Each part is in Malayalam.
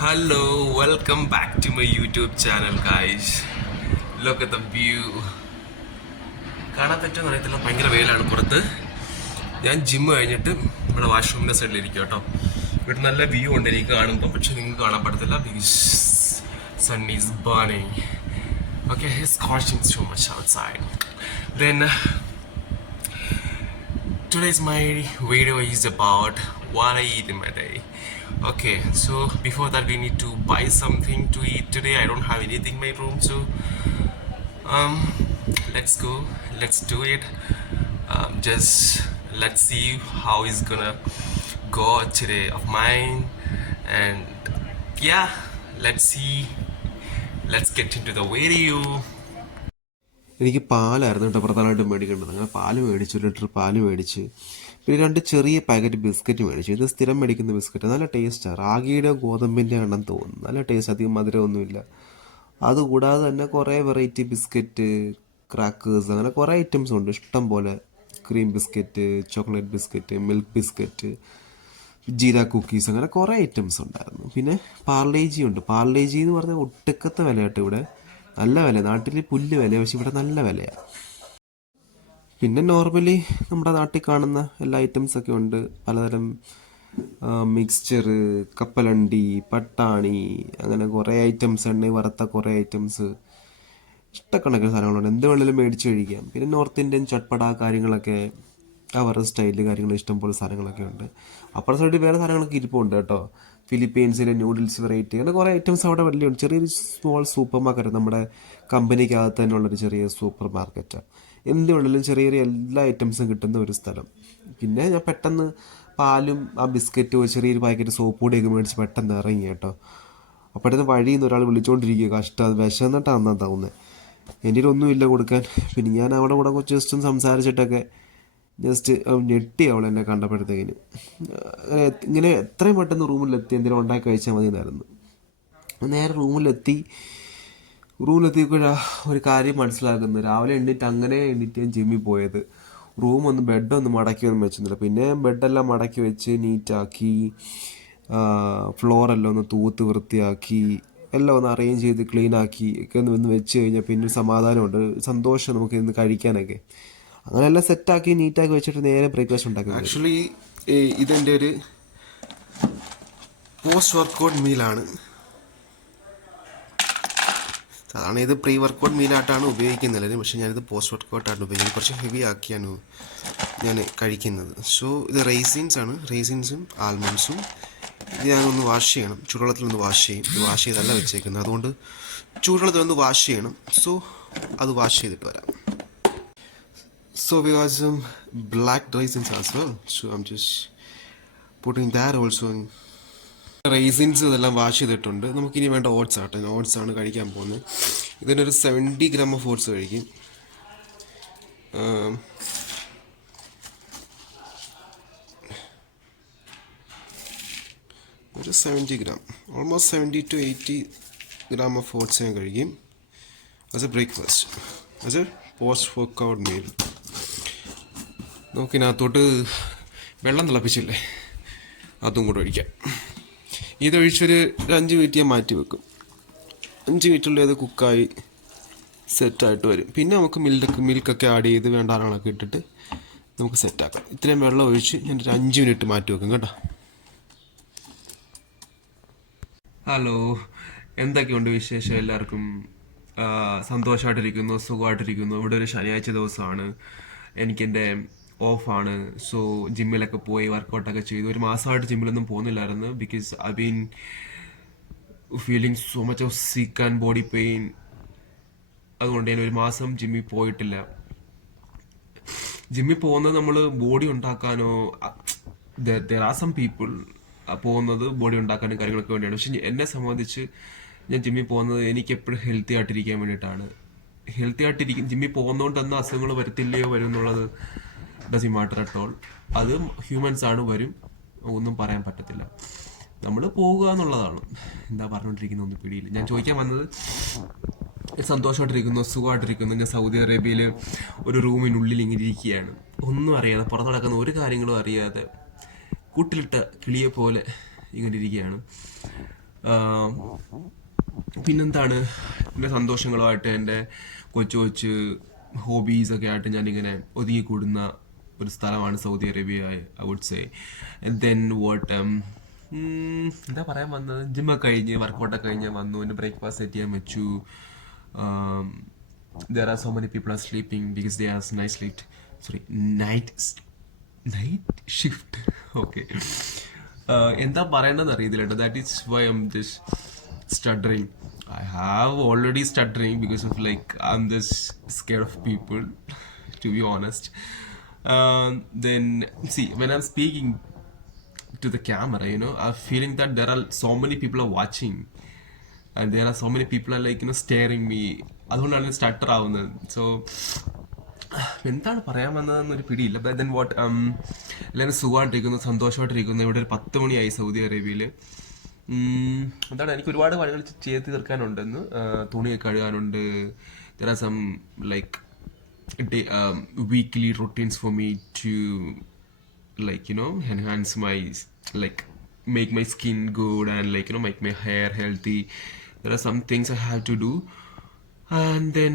Hello, welcome back to my YouTube channel, guys. Look at the view. കാണാൻ പറ്റുമെന്ന് അറിയത്തില്ല, ഭയങ്കര വെയിലാണ് പുറത്ത്. ഞാൻ ജിമ്മ് കഴിഞ്ഞിട്ട് ഇവിടെ വാഷ്റൂമിൻ്റെ സൈഡിൽ ഇരിക്കും കേട്ടോ. ഇവിടെ നല്ല വ്യൂ ഉണ്ട് എനിക്ക് കാണുമ്പോൾ, പക്ഷെ നിങ്ങൾക്ക് കാണാൻ പറ്റത്തില്ല because sun is burning. Okay, it's scorching so much outside. Then today's my video is about what I eat in my day. Okay, so before that we need to buy something to eat today. I don't have anything in my room, so um let's go, let's do it. Just let's see how it's gonna go today of mine. And yeah, let's see, let's get into the video. എനിക്ക് പാലായിരുന്നു കേട്ടോ പ്രധാനമായിട്ടും മേടിക്കേണ്ടത്. അങ്ങനെ പാല് മേടിച്ചു, 1 ലിറ്റർ പാല് മേടിച്ച്, പിന്നെ 2 ചെറിയ പാക്കറ്റ് ബിസ്ക്കറ്റ് മേടിച്ചു. ഇത് സ്ഥിരം മേടിക്കുന്ന ബിസ്ക്കറ്റ്, നല്ല ടേസ്റ്റാണ്. റാഗിയുടെ ഗോതമ്പിൻ്റെ ആണെന്ന് തോന്നുന്നു. നല്ല ടേസ്റ്റ്, അധികം മധുരമൊന്നുമില്ല. അതുകൂടാതെ തന്നെ കുറേ വെറൈറ്റി ബിസ്ക്കറ്റ്, ക്രാക്കേഴ്സ്, അങ്ങനെ കുറേ ഐറ്റംസ് ഉണ്ട് ഇഷ്ടം പോലെ. Cream biscuit, chocolate biscuit, milk biscuit, jeera cookies, അങ്ങനെ കുറേ ഐറ്റംസ് ഉണ്ടായിരുന്നു. പിന്നെ പാർലേജി ഉണ്ട്. പാർലേജി എന്ന് പറഞ്ഞാൽ ഒട്ടുക്കത്തെ വില കേട്ടോ ഇവിടെ. നല്ല വില, നാട്ടിൽ പുല്ല് വില, പക്ഷെ ഇവിടെ നല്ല വിലയാണ്. പിന്നെ നോർമലി നമ്മുടെ നാട്ടിൽ കാണുന്ന എല്ലാ ഐറ്റംസൊക്കെ ഉണ്ട്. പലതരം മിക്സ്ചർ, കപ്പലണ്ടി, പട്ടാണി, അങ്ങനെ കുറേ ഐറ്റംസ്, എണ്ണ വറുത്ത കുറേ ഐറ്റംസ്, ഇഷ്ടക്കണക്കിന് സാധനങ്ങളുണ്ട്. എന്ത് വേണമെങ്കിലും മേടിച്ച് കഴിക്കാം. പിന്നെ നോർത്ത് ഇന്ത്യൻ ചട്പട കാര്യങ്ങളൊക്കെ, അവരുടെ സ്റ്റൈലിൽ കാര്യങ്ങൾ, ഇഷ്ടംപോലെ സാധനങ്ങളൊക്കെ ഉണ്ട്. അപ്പുറത്തെ സൈഡിൽ വേറെ സാധനങ്ങളൊക്കെ ഇരിപ്പുണ്ട് കേട്ടോ. ഫിലിപ്പീൻസിലെ നൂഡിൽസ് വെറൈറ്റി, അങ്ങനെ കുറേ ഐറ്റംസ് അവിടെ വലിയുണ്ട്. ചെറിയൊരു സ്മോൾ സൂപ്പർ മാർക്കറ്റ്, നമ്മുടെ കമ്പനിക്കകത്ത് തന്നെ ഉള്ളൊരു ചെറിയ സൂപ്പർ മാർക്കറ്റാണ്. എന്ത് വേണമെങ്കിലും ചെറിയ ചെറിയ എല്ലാ ഐറ്റംസും കിട്ടുന്ന ഒരു സ്ഥലം. പിന്നെ ഞാൻ പെട്ടെന്ന് പാലും ആ ബിസ്ക്കറ്റും ചെറിയൊരു പാക്കറ്റ് സോപ്പ് പൊടിയൊക്കെ മേടിച്ച് പെട്ടെന്ന് ഇറങ്ങി കേട്ടോ. അപ്പോഴത്തെ വഴിയിൽ നിന്ന് ഒരാൾ വിളിച്ചുകൊണ്ടിരിക്കുക, കഷ്ടം, വിശന്നിട്ടാണെന്നാണ് തോന്നുന്നത്. എൻ്റെ ഒന്നുമില്ല കൊടുക്കാൻ. പിന്നെ ഞാൻ അവിടെ കൂടെ ജസ്റ്റ് ഒന്ന് സംസാരിച്ചിട്ടൊക്കെ ജസ്റ്റ് ഞെട്ടി അവൾ എന്നെ കണ്ടപ്പോഴത്തേക്കിന്. ഇങ്ങനെ എത്രയും പെട്ടെന്ന് റൂമിലെത്തി എന്തെങ്കിലും ഉണ്ടാക്കി കഴിച്ചാൽ മതി എന്നായിരുന്നു. നേരെ റൂമിലെത്തിയപ്പോഴാ ഒരു കാര്യം മനസ്സിലാക്കുന്നത്. രാവിലെ എണ്ണീറ്റ് ഞാൻ ജിമ്മിൽ പോയത്. റൂമൊന്നും ബെഡൊന്നും മടക്കിയൊന്നും വെച്ചിരുന്നില്ല. പിന്നെ ബെഡെല്ലാം മടക്കി വെച്ച് നീറ്റാക്കി, ഫ്ലോറെല്ലാം ഒന്ന് തൂത്ത് വൃത്തിയാക്കി, എല്ലാം ഒന്ന് അറേഞ്ച് ചെയ്ത് ക്ലീനാക്കി ഒക്കെ ഒന്ന് വെച്ച് കഴിഞ്ഞാൽ പിന്നെ ഒരു സമാധാനമുണ്ട്, സന്തോഷം നമുക്ക് ഇന്ന് കഴിക്കാനൊക്കെ. അങ്ങനെ എല്ലാം സെറ്റാക്കി നീറ്റാക്കി വെച്ചിട്ട് നേരെ ബ്രേക്ക്ഫാസ്റ്റ് ഉണ്ടാക്കി. ആക്ച്വലി ഇതെൻ്റെ ഒരു പോസ്റ്റ് വർക്കൗട്ട് മീലാണ്. സാധാരണ ഇത് പ്രീ വർക്കൗട്ട് മീലായിട്ടാണ് ഉപയോഗിക്കുന്നത്, പക്ഷേ ഞാനിത് പോസ്റ്റ് വർക്കൗട്ടാണ് ഉപയോഗിക്കുന്നത്. കുറച്ച് ഹെവി ആക്കിയാണ് ഞാൻ കഴിക്കുന്നത്. സോ ഇത് റൈസിൻസ് ആണ്, റൈസിൻസും ആൽമണ്ട്സും. ഇത് ഞാനൊന്ന് വാഷ് ചെയ്യണം, ചൂടുവെള്ളത്തിലൊന്ന് വാഷ് ചെയ്യും. ഇത് വാഷ് ചെയ്തല്ല വെച്ചേക്കുന്നത്, അതുകൊണ്ട് ചൂടുവെള്ളത്തിലൊന്ന് വാഷ് ചെയ്യണം. സോ അത് വാഷ് ചെയ്തിട്ട് വരാം. So we got some black raisins as well. So I'm just putting that also in. Raisins ഇതെല്ലാം വാഷ് ചെയ്തിട്ടുണ്ട്. നമുക്കിനി വേണ്ട ഓട്സ് ആട്ടെ. ഓട്സ് ആണ് കഴിക്കാൻ പോകുന്നത്. ഇതിനൊരു 70 gram ഓഫ് ഓട്സ് കഴിക്കും. ഒരു 70 gram, almost 70 to 80 gram of oats ഞാൻ കഴിക്കും as a breakfast, as a post workout meal. നമുക്കിനകത്തോട്ട് വെള്ളം തിളപ്പിച്ചില്ലേ, അതും കൂടെ ഒഴിക്കാം. ഇതൊഴിച്ചൊരു 5 മിനിറ്റ് ഞാൻ മാറ്റി വെക്കും. 5 മിനിറ്റുള്ളിൽ അത് കുക്കായി സെറ്റായിട്ട് വരും. പിന്നെ നമുക്ക് മിൽക്കൊക്കെ ആഡ് ചെയ്ത് വേണ്ട ആളുകളൊക്കെ ഇട്ടിട്ട് നമുക്ക് സെറ്റാക്കാം. ഇത്രയും വെള്ളം ഒഴിച്ച് ഞാൻ ഒരു 5 മിനിറ്റ് മാറ്റി വെക്കും കേട്ടോ. ഹലോ, എന്തൊക്കെയുണ്ട് വിശേഷം? എല്ലാവർക്കും സന്തോഷമായിട്ടിരിക്കുന്നു, സുഖമായിട്ടിരിക്കുന്നു. ഇവിടെ ഒരു ശനിയാഴ്ച ദിവസമാണ്, എനിക്കെൻ്റെ ഓഫാണ്. സോ ജിമ്മിലൊക്കെ പോയി വർക്കൗട്ടൊക്കെ ചെയ്തു. ഒരു മാസമായിട്ട് ജിമ്മിലൊന്നും പോകുന്നില്ലായിരുന്നു because I been feeling so much of sick and body pain. അതുകൊണ്ട് ഞാൻ ഒരു മാസം ജിമ്മിൽ പോയിട്ടില്ല. ജിമ്മിൽ പോകുന്നത് നമ്മൾ ബോഡി ഉണ്ടാക്കാനോ, ദർ ആർ സം പീപ്പിൾ പോകുന്നത് ബോഡി ഉണ്ടാക്കാനും കാര്യങ്ങളൊക്കെ വേണ്ടിയാണ്. പക്ഷെ എന്നെ സംബന്ധിച്ച് ഞാൻ ജിമ്മിൽ പോകുന്നത് എനിക്ക് എപ്പോഴും ഹെൽത്തി ആയിട്ടിരിക്കാൻ വേണ്ടിയിട്ടാണ്. ജിമ്മിൽ പോകുന്നതുകൊണ്ട് തന്നെ അസുഖങ്ങൾ വരത്തില്ലയോ വരും എന്നുള്ളത് ഡസൻറ്റ് മാറ്റർ അറ്റ് ഓൾ. അത് ഹ്യൂമൻസ് ആണ്, വരും, ഒന്നും പറയാൻ പറ്റത്തില്ല. നമ്മൾ പോവുക എന്നുള്ളതാണ്. എന്താ പറഞ്ഞുകൊണ്ടിരിക്കുന്ന ഒന്നും പിടിയില്ല. ഞാൻ ചോദിക്കാൻ വന്നത്, സന്തോഷമായിട്ടിരിക്കുന്നു, സുഖമായിട്ടിരിക്കുന്നു. ഞാൻ സൗദി അറേബ്യയിൽ ഒരു റൂമിനുള്ളിൽ ഇങ്ങനെ ഇരിക്കുകയാണ്, ഒന്നും അറിയാതെ, പുറത്ത് നടക്കുന്ന ഒരു കാര്യങ്ങളും അറിയാതെ, കൂട്ടിലിട്ട കിളിയെ പോലെ ഇങ്ങനെ ഇരിക്കുകയാണ്. പിന്നെന്താണ്, എൻ്റെ സന്തോഷങ്ങളുമായിട്ട് എൻ്റെ കൊച്ചു കൊച്ചു ഹോബീസൊക്കെ ആയിട്ട് ഞാനിങ്ങനെ ഒതുങ്ങിക്കൂടുന്ന ഒരു സ്ഥലമാണ് Saudi Arabia, I would say. Then what എന്താ പറയാൻ വന്നത്, ജിമ്മൊക്കെ കഴിഞ്ഞ് വർക്കൗട്ടൊക്കെ കഴിഞ്ഞ് വന്നു, എൻ്റെ ബ്രേക്ക്ഫാസ്റ്റ് സെറ്റ് ചെയ്യാൻ വെച്ചു. There are so many people are sleeping because they are night sleep. Sorry, night shift. Okay. എന്താ പറയേണ്ടതെന്ന് അറിയത്തില്ല. That is why I am just stuttering. I have already stuttering because of like I'm just scared of people, to be honest. Then see, when I'm speaking to the camera, I'm feeling that there are so many people are watching, and there are so many people are like staring me. അതുകൊണ്ടാണ് സ്റ്റട്ടർ ആവുന്നത്. സോ എന്താണ് പറയാൻ വന്നതെന്നൊരു പിടിയില്ല. ബട്ട് ദെൻ വാട്ട്, എല്ലാവരും സുഖമായിട്ടിരിക്കുന്നു, സന്തോഷമായിട്ടിരിക്കുന്നു. ഇവിടെ ഒരു 10 മണിയായി സൗദി അറേബ്യയിൽ. എന്താണ്, എനിക്ക് ഒരുപാട് പണികൾ ചെയ്ത് തീർക്കാനുണ്ടെന്ന്. തുണിയൊക്കെ കഴുകാനുണ്ട്. There are some like weekly routines for me to like enhance my like make my skin good and like make my hair healthy. There are some things I have to do, and then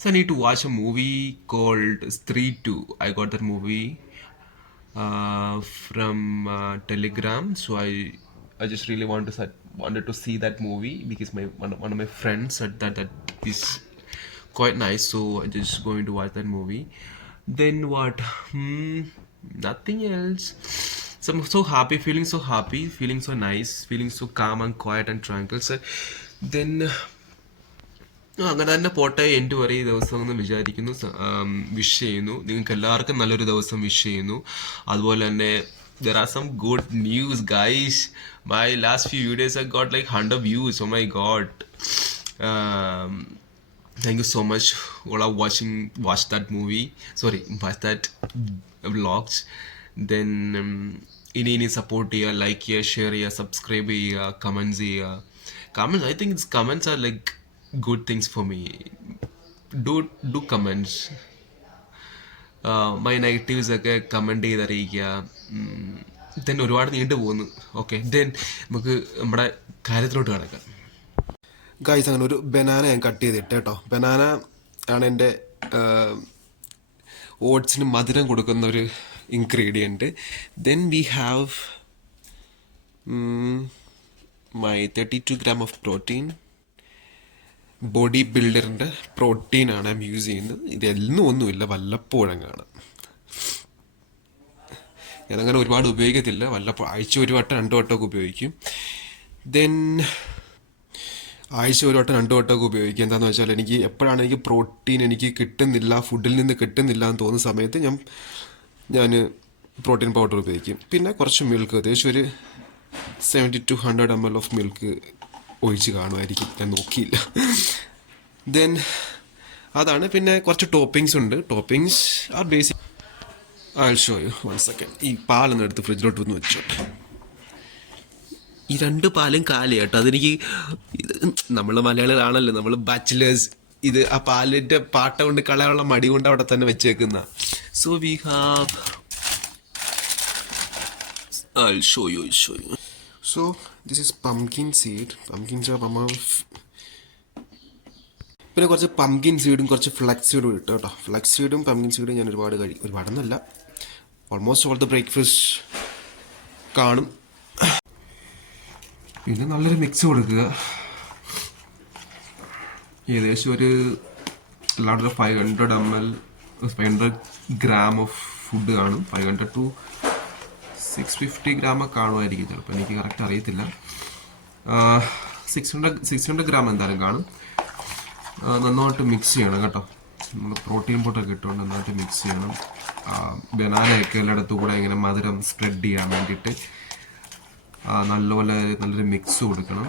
so I need to watch a movie called Stree 2. I got that movie from Telegram, so I just really wanted to see that movie because one of my friends said that is quite nice, so I just going to watch that movie. Then what, nothing else. So I'm so happy, feeling so nice, feeling so calm and quiet and tranquil. So then അങ്ങനെ തന്നെ പോട്ടെ, എൻ്റെ വരെ ഈ ദിവസം എന്ന് വിചാരിക്കുന്നു. വിഷ് ചെയ്യുന്നു, നിങ്ങൾക്ക് എല്ലാവർക്കും നല്ലൊരു ദിവസം വിഷ് ചെയ്യുന്നു. അതുപോലെ തന്നെ there are some good news, guys. My last few videos I got like 100 views. Oh my god. Thank you so much all are watch that movie, sorry, watch that vlogs. Then ഇനി സപ്പോർട്ട് ചെയ്യുക, ലൈക്ക് ചെയ്യുക, ഷെയർ ചെയ്യുക, സബ്സ്ക്രൈബ് ചെയ്യുക, കമൻറ്റ്സ് ചെയ്യുക. Comments, I think comments are like good things for me. Do comments. My negatives ഒക്കെ കമൻറ്റ് ചെയ്തറിയിക്കുക. ദെൻ ഒരുപാട് നീണ്ടു പോകുന്നു. ഓക്കെ, ദെൻ നമുക്ക് നമ്മുടെ കാര്യത്തിലോട്ട് കിടക്കാം. ഗൈസ്, അങ്ങനെ ഒരു ബനാന ഞാൻ കട്ട് ചെയ്തിട്ട് കേട്ടോ. ബനാന ആണ് എൻ്റെ ഓട്സിന് മധുരം കൊടുക്കുന്ന ഒരു ഇൻഗ്രീഡിയൻറ്റ്. Then we have my 32 gram of protein. Body ബിൽഡറിൻ്റെ പ്രോട്ടീനാണ് ഞാൻ യൂസ് ചെയ്യുന്നത്. ഇതെല്ലാം ഒന്നുമില്ല, വല്ലപ്പോഴും കാണാം. ഞാനങ്ങനെ ഒരുപാട് ഉപയോഗിക്കത്തില്ല, ആഴ്ച ഒരു വട്ടം 2 വട്ടമൊക്കെ ഉപയോഗിക്കും. ദെൻ ആഴ്ച ഒരു വട്ടം 2 വട്ടമൊക്കെ ഉപയോഗിക്കുക. എന്താണെന്ന് വെച്ചാൽ എനിക്ക് എപ്പോഴാണ് എനിക്ക് പ്രോട്ടീൻ എനിക്ക് കിട്ടുന്നില്ല, ഫുഡിൽ നിന്ന് കിട്ടുന്നില്ല എന്ന് തോന്നുന്ന സമയത്ത് ഞാൻ പ്രോട്ടീൻ പൗഡർ ഉപയോഗിക്കും. പിന്നെ കുറച്ച് മിൽക്ക്, ഏകദേശം ഒരു 70 to 100 ml ഓഫ് മിൽക്ക് ഒഴിച്ച് കാണുമായിരിക്കും, ഞാൻ നോക്കിയില്ല. ദെൻ അതാണ്. പിന്നെ കുറച്ച് ടോപ്പിങ്സ് ഉണ്ട്. Toppings are basic. I'll show you, 1 second. ഈ പാലൊന്നും എടുത്ത് ഫ്രിഡ്ജിലോട്ട് ഒന്ന് വെച്ചോട്ടെ. ഈ 2 പാലും കാലി കേട്ടോ. അതെനിക്ക് നമ്മൾ മലയാളികളാണല്ലോ, നമ്മൾ ബാച്ചിലേഴ്സ്. ഇത് ആ പാലിൻ്റെ പാട്ട കൊണ്ട് കളയാനുള്ള മടി കൊണ്ട് അവിടെ തന്നെ വെച്ചേക്കുന്ന. So we have, I'll show you. So this is pumpkin seed. പിന്നെ കുറച്ച് പംകിൻ സീഡും കുറച്ച് ഫ്ലക്സ് സീഡും ഇട്ടു കേട്ടോ. ഫ്ലക്സ് സീഡും പംകിൻ സീഡും ഞാൻ ഒരുപാടൊന്നല്ല, ഓൾമോസ്റ്റ് ഓൾ ദ ബ്രേക്ക്ഫാസ്റ്റ് കാണും. പിന്നെ നല്ലൊരു മിക്സ് കൊടുക്കുക. ഏകദേശം ഒരു 500 gram ഓഫ് ഫുഡ് കാണും. 500 to 650 gram കാണുമായിരിക്കും ചിലപ്പോൾ, എനിക്ക് കറക്റ്റ് അറിയത്തില്ല. 600 gram എന്തായാലും കാണും. നന്നായിട്ട് മിക്സ് ചെയ്യണം കേട്ടോ. നമ്മൾ പ്രോട്ടീൻ പൗഡറൊക്കെ ഇട്ടുകൊണ്ട് നന്നായിട്ട് മിക്സ് ചെയ്യണം. ബനാനയൊക്കെ എല്ലായിടത്തും കൂടെ ഇങ്ങനെ മധുരം സ്പ്രെഡ് ചെയ്യാൻ വേണ്ടിയിട്ട് നല്ലൊരു മിക്സ് കൊടുക്കണം.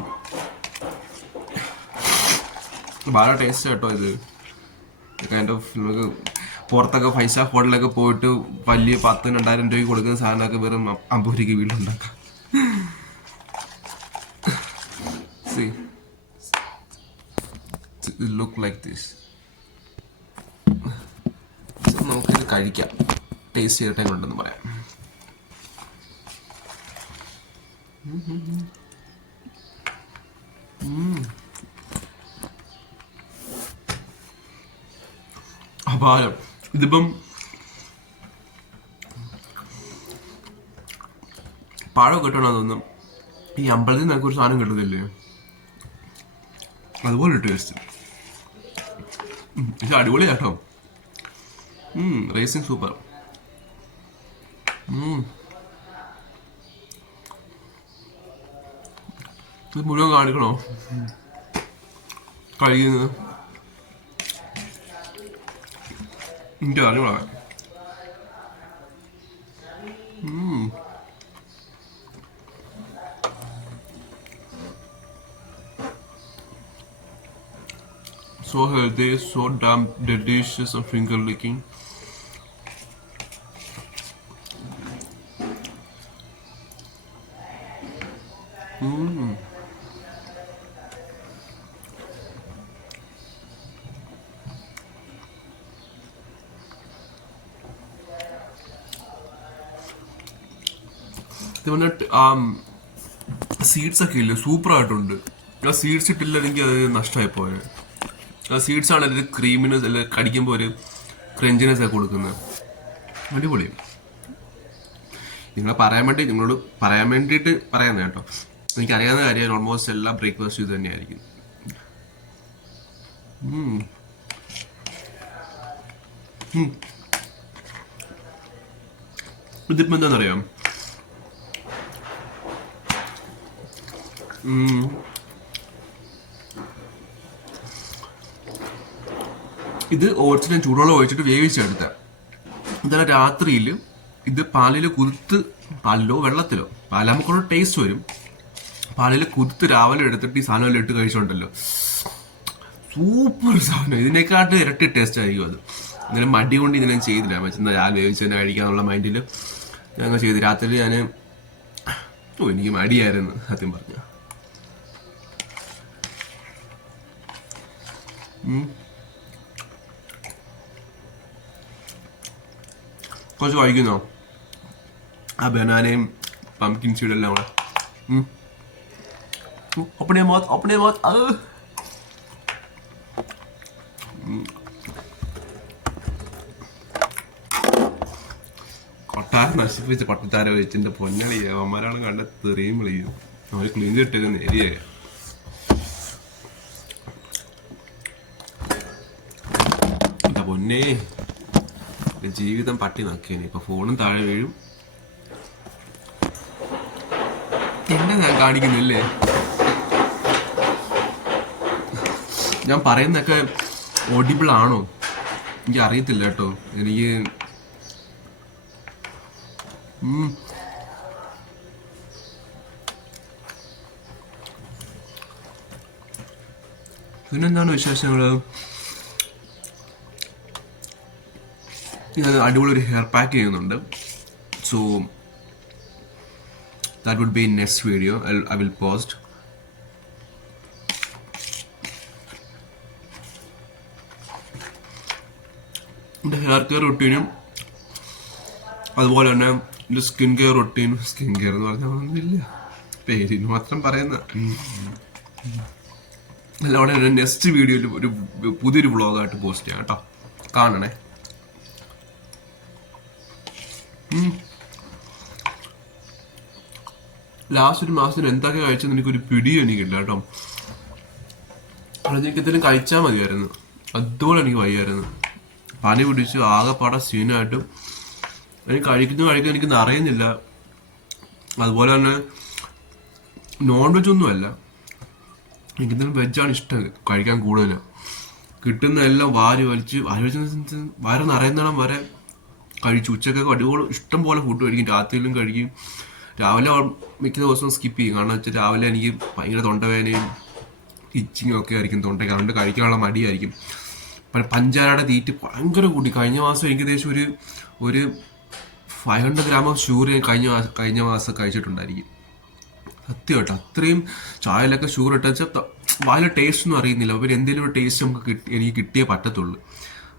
വളരെ ടേസ്റ്റ് കേട്ടോ ഇത്. കൈൻഡ് ഓഫ് നമുക്ക് പുറത്തൊക്കെ 5 സ്റ്റാർ ഹോട്ടലിലൊക്കെ പോയിട്ട് വലിയ 10,000-2,000 രൂപയ്ക്ക് കൊടുക്കുന്ന സാധനമൊക്കെ വെറും 50 രൂപയ്ക്ക് വീട്ടിലുണ്ടാക്കാം. See, it look like this. So നമുക്കിത് കഴിക്കാം. ടേസ്റ്റ് ചെയ്തിട്ടേ കൊണ്ടെന്ന് പറയാം. അപാരം. ഇതിപ്പം പഴം കിട്ടണം അതൊന്നും ഈ അമ്പലത്തിൽ നിന്നൊക്കെ ഒരു സാധനം കിട്ടുന്നില്ലേ, അതുപോലെ ടേസ്റ്റ്. ഇത് അടിപൊളിയാട്ടോ. Racing super. ഇത് മുഴുവൻ കാണിക്കണോ കഴിയുന്നത്? എനിക്ക് അറിയണ. So healthy, so damn delicious and finger licking. ഇത് വന്നിട്ട് സീഡ്സ് ഒക്കെ ഇല്ലേ, സൂപ്പർ ആയിട്ടുണ്ട്. ആ സീഡ്സ് ഇട്ടില്ലെങ്കിൽ അത് നഷ്ടമായി പോയത്. ആ സീഡ്സ് ആണ് അതിൽ ക്രീമിന് കടിക്കുമ്പോൾ ഒരു ക്രഞ്ചിനെസ് ഒക്കെ കൊടുക്കുന്നത്. അടിപൊളി. നിങ്ങളോട് പറയാൻ വേണ്ടിയിട്ട് പറയുന്നത് കേട്ടോ. എനിക്കറിയാവുന്ന കാര്യം ഓൾമോസ്റ്റ് എല്ലാ ബ്രേക്ക്ഫാസ്റ്റും ഇത് തന്നെയായിരിക്കും. ഇതിപ്പോ എന്താണെന്നറിയാം, ഇത് ഓട്സ് ഞാൻ ചൂടുവെള്ളം ഒഴിച്ചിട്ട് വേവിച്ചെടുത്ത. ഇന്നലെ രാത്രിയിൽ ഇത് പാലിൽ കുതിർത്ത്, പാലിലോ വെള്ളത്തിലോ, പാലാകുമ്പോൾ കുറേ ടേസ്റ്റ് വരും. പാലിൽ കുതിർത്ത് രാവിലെ എടുത്തിട്ട് ഈ സാധനം ഇട്ട് കഴിച്ചോണ്ടല്ലോ, സൂപ്പർ സാധനം. ഇതിനെക്കാട്ട് ഇരട്ടി ടേസ്റ്റ് ആയിരിക്കും അത്. അങ്ങനെ മടി കൊണ്ട് ഇതിനെ ചെയ്തില്ല. മറ്റന്നാ രാവിലെ വേവിച്ച് തന്നെ കഴിക്കാന്നുള്ള മൈൻഡിൽ ഞങ്ങൾ ചെയ്ത്. രാത്രി ഞാൻ എനിക്ക് മടിയായിരുന്നു സത്യം പറഞ്ഞ. കുറച്ച് കഴിക്കുന്നോ ആ ബനാനയും പംകിൻ സീഡെല്ലാം കൂടെ? अपने मौत കൊട്ടാരം നശിപ്പിച്ച് പട്ടത്താര വെച്ചിന്റെ പൊന്നളി അവന്മാരാണ് കണ്ട തെറിയും വിളിയും. അവര് ക്ലീൻ കിട്ടുക നേരിയ എന്താ പൊന്നേ, ജീവിതം പട്ടി നക്കിയാണ്. ഇപ്പൊ ഫോണും താഴെ വീഴും. എന്നെ ഞാൻ കാണിക്കുന്നില്ലേ? ഞാൻ പറയുന്നൊക്കെ ഓഡിബിൾ ആണോ എനിക്ക് അറിയത്തില്ല കേട്ടോ. എനിക്ക് പിന്നെന്താണ് വിശേഷങ്ങള്? ഞാൻ അടിപൊളി ഒരു ഹെയർ പാക്ക് ചെയ്യുന്നുണ്ട്. So that would be in next video. I will post. എൻ്റെ ഹെയർ കെയർ റൊട്ടീനും അതുപോലെ തന്നെ എൻ്റെ സ്കിൻ കെയർ റൊട്ടീനും. സ്കിൻ കെയർ എന്ന് പറഞ്ഞാൽ ഒന്നുമില്ല, പേരിന് മാത്രം പറയുന്ന. അല്ല, നെക്സ്റ്റ് വീഡിയോയിൽ ഒരു പുതിയൊരു വ്ളോഗായിട്ട് പോസ്റ്റ് ചെയ്യാം കേട്ടോ, കാണണേ. ലാസ്റ്റ് ഒരു മാസത്തിന് എന്തൊക്കെ കഴിച്ചെന്ന് എനിക്കൊരു പിടിയും എനിക്കില്ല കേട്ടോ. എനിക്ക് എന്തെങ്കിലും കഴിച്ചാൽ മതിയായിരുന്നു, അതുപോലെ എനിക്ക് വയ്യായിരുന്നു. പനി പിടിച്ചു ആകെപ്പാടെ സീനായിട്ടും. എനിക്ക് കഴിക്കുന്ന എനിക്ക് അറിയുന്നില്ല. അതുപോലെ തന്നെ നോൺ വെജ് ഒന്നുമല്ല, എനിക്കെന്തെങ്കിലും വെജാണ് ഇഷ്ടം കഴിക്കാൻ കൂടുതൽ. കിട്ടുന്ന എല്ലാം വാരി വലിച്ച് വയറ് നിറയുന്നിടം വരെ കഴിച്ചു. ഉച്ചക്കൊക്കെ അടിപൊളി ഇഷ്ടം പോലെ ഫുഡ് കഴിക്കും, രാത്രിയിലും കഴിക്കും. രാവിലെ മിക്ക ദിവസവും സ്കിപ്പ് ചെയ്യും. കാരണം വെച്ചാൽ രാവിലെ എനിക്ക് ഭയങ്കര തൊണ്ടവേദനയും ഇച്ചിങ്ങും ഒക്കെ ആയിരിക്കും തൊണ്ടയ്ക്ക്. അതുകൊണ്ട് കഴിക്കാനുള്ള മടിയായിരിക്കും. പഞ്ചാരയുടെ തീറ്റ് ഭയങ്കര കൂട്ടി. കഴിഞ്ഞ മാസം ഏകദേശം ഒരു 500 ഗ്രാം ഓഫ് ഷുഗർ കഴിഞ്ഞ മാസം കഴിച്ചിട്ടുണ്ടായിരിക്കും. സത്യം കേട്ടോ. അത്രയും ചായയിലൊക്കെ ഷുഗർ ഇട്ടാൽ വായിലെ ടേസ്റ്റ് ഒന്നും അറിയുന്നില്ല. പിന്നെ എന്തെങ്കിലും ഒരു ടേസ്റ്റ് എനിക്ക് കിട്ടിയേ പറ്റത്തുള്ളൂ.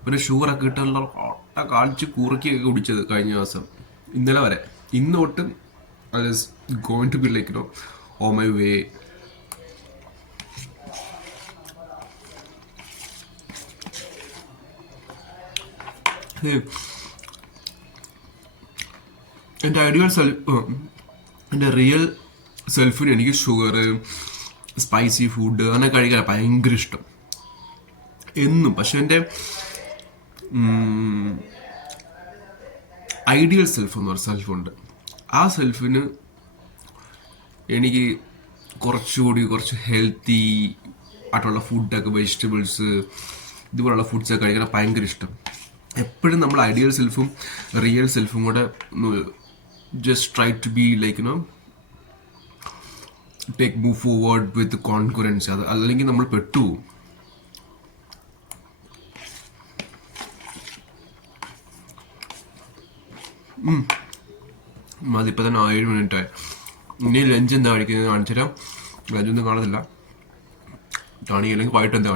പിന്നെ ഷുഗറൊക്കെ ഇട്ടുള്ള ഒട്ട കാണിച്ച് കുറുക്കിയൊക്കെ കുടിച്ചത് കഴിഞ്ഞ ദിവസം, ഇന്നലെ വരെ. ഇന്ന് തൊട്ട് അത് going to be like, on my way. Hey, എൻ്റെ ഐഡിയൽ എൻ്റെ റിയൽ സെൽഫിന് എനിക്ക് ഷുഗർ, സ്പൈസി ഫുഡ് അങ്ങനെ കഴിക്കാൻ ഭയങ്കര ഇഷ്ടം എന്നും. പക്ഷെ എൻ്റെ ഐഡിയൽ സെൽഫ് എന്ന് പറഞ്ഞ സെൽഫുണ്ട്. ആ സെൽഫിന് എനിക്ക് കുറച്ച് ഹെൽത്തി ആയിട്ടുള്ള ഫുഡൊക്കെ, വെജിറ്റബിൾസ് ഇതുപോലുള്ള ഫുഡ്സൊക്കെ കഴിക്കാൻ ഭയങ്കര ഇഷ്ടം. എപ്പോഴും നമ്മൾ ഐഡിയൽ സെൽഫും റിയൽ സെൽഫും കൂടെ just try to be like take move forward with confidence. അത് അല്ലെങ്കിൽ നമ്മൾ പെട്ടുപോകും. അതിപ്പോൾ തന്നെ 7 മിനിറ്റായി. ഇനി ലഞ്ച് എന്താ കഴിക്കുന്നത് കാണിച്ചുതരാം. ലഞ്ചൊന്നും കാണുന്നില്ല, കാണിക്കില്ലെങ്കിൽ വൈകിട്ട് എന്താ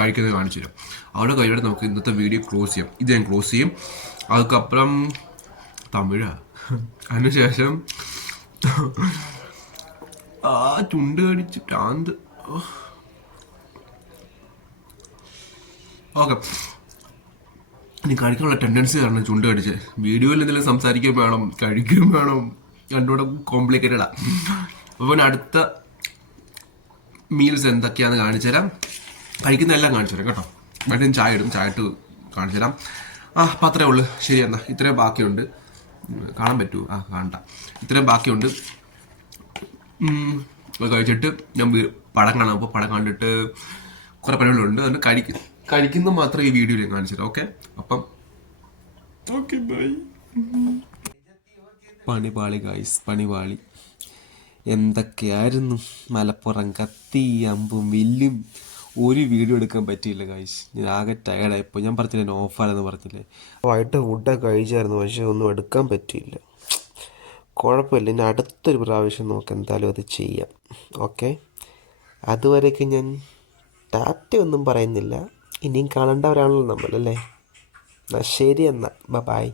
കഴിക്കുന്നത് കാണിച്ചു തരാം. അവിടെ കഴിയോടെ നമുക്ക് ഇന്നത്തെ വീഡിയോ ക്ലോസ് ചെയ്യാം. ഇത് ഞാൻ ക്ലോസ് ചെയ്യും. അതുക്കപ്പുറം തമിഴാ. അതിനുശേഷം ആ ചുണ്ട് കടിച്ച് പ്രാന്ത്. ഓക്കെ, ഇനി കഴിക്കാനുള്ള ടെൻഡൻസി കാരണം ചുണ്ട് കടിച്ച് വീഡിയോയിൽ എന്തെങ്കിലും സംസാരിക്കുകയും വേണം, കഴിക്കുകയും വേണം. രണ്ടുകൂടെ കോംപ്ലിക്കേറ്റഡാ. അപ്പോൾ അടുത്ത മീൽസ് എന്തൊക്കെയാണെന്ന് കാണിച്ചു തരാം. കഴിക്കുന്ന എല്ലാം കാണിച്ചു തരാം കേട്ടോ. വീണ്ടും ചായ ഇടും, ചായ ഇട്ട് കാണിച്ചു തരാം. അപ്പം അത്രേ ഉള്ളൂ. ശരി, എന്നാ ഇത്രയും ബാക്കിയുണ്ട്. കാണാൻ പറ്റുമോ? കാണണ്ട. ഇത്രയും ബാക്കിയുണ്ട്. കഴിച്ചിട്ട് ഞാൻ പടം കാണാം. അപ്പോൾ പടം കണ്ടിട്ട് കുറേ പരിപാടികളുണ്ട്. അതുകൊണ്ട് കഴിക്കുന്നത് മാത്രം ഈ വീഡിയോയിൽ ഞാൻ കാണിച്ചു തരാം. ഓക്കെ, അപ്പം ഓക്കെ, ബൈ. പണിപാളി ഗൈസ്, പണിപാളി. എന്തൊക്കെയായിരുന്നു മലപ്പുറം കത്തി അമ്പും വില്ലും. ഒരു വീഡിയോ എടുക്കാൻ പറ്റിയില്ല ഗൈസ്. ഞാൻ ആകെ ടയർഡായിപ്പോൾ. ഞാൻ പറഞ്ഞില്ലേ ഞാൻ ഓഫാണെന്ന് പറഞ്ഞില്ലേ. വൈകിട്ട് ഫുഡൊക്കെ കഴിച്ചായിരുന്നു, പക്ഷെ ഒന്നും എടുക്കാൻ പറ്റിയില്ല. കുഴപ്പമില്ല, ഇനി അടുത്തൊരു പ്രാവശ്യം നോക്കാം, എന്തായാലും അത് ചെയ്യാം. ഓക്കെ, അതുവരേക്ക് ഞാൻ ടാറ്റ ഒന്നും പറയുന്നില്ല. ഇനിയും കാണേണ്ടവരാണല്ലോ നമ്മളല്ലേ. എന്നാൽ ശരി, എന്നാൽ ബൈ.